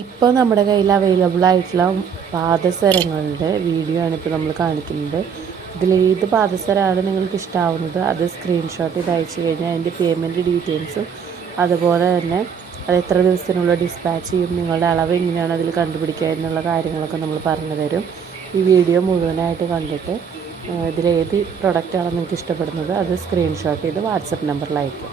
ഇപ്പോൾ നമ്മുടെ കയ്യിൽ അവൈലബിൾ ആയിട്ടുള്ള പാദസരങ്ങളുടെ വീഡിയോ ആണ് ഇപ്പോൾ നമ്മൾ കാണിക്കുന്നത്. ഇതിൽ ഏത് പാദസരമാണ് നിങ്ങൾക്ക് ഇഷ്ടാവുന്നത് അത് സ്ക്രീൻഷോട്ട് ഇത് അയച്ചു കഴിഞ്ഞാൽ അതിന്റെ പേയ്മെന്റ് ഡീറ്റെയിൽസും അതുപോലെ തന്നെ അത് എത്ര ദിവസത്തിനുള്ള ഡിസ്പാച്ച് ചെയ്യും നിങ്ങളുടെ അളവ് എങ്ങനെയാണ് അതിൽ കണ്ടുപിടിക്കുക എന്നുള്ള കാര്യങ്ങളൊക്കെ നമ്മൾ പറഞ്ഞു തരും. ഈ വീഡിയോ മുഴുവനായിട്ട് കണ്ടിട്ട് ഇതിലേത് പ്രൊഡക്റ്റാണ് നിങ്ങൾക്ക് ഇഷ്ടപ്പെടുന്നത് അത് സ്ക്രീൻഷോട്ട് ചെയ്ത് വാട്സപ്പ് നമ്പറിൽ അയക്കും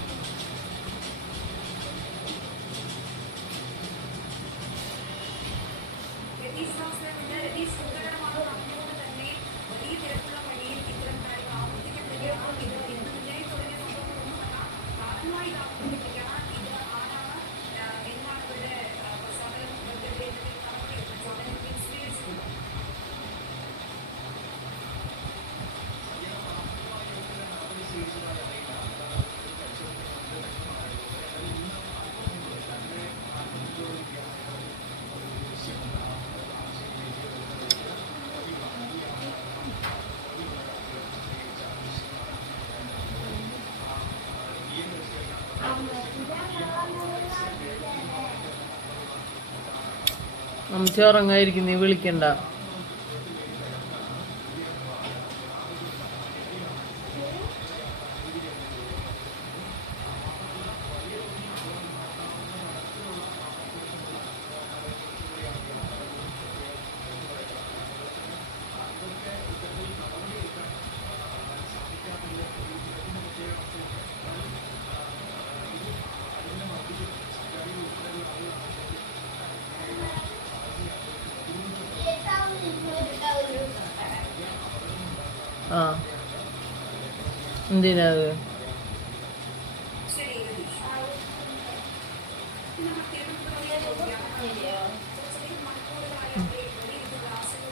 അമ്മച്ചി ഉറങ്ങായിരിക്കും നീ വിളിക്കണ്ട. ആ. എന്തിനാ അത്?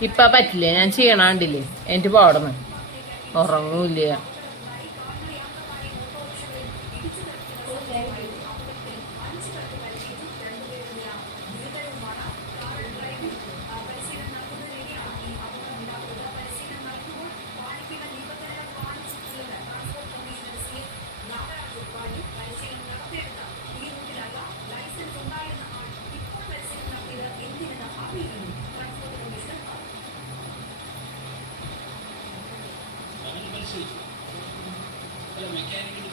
ഇപ്പൊ പറ്റില്ല? ഞാൻ ചെയ്യണാണ്ടില്ലേ എനിക്ക് പാടുന്നു. ഉറങ്ങൂല്ല. mechanical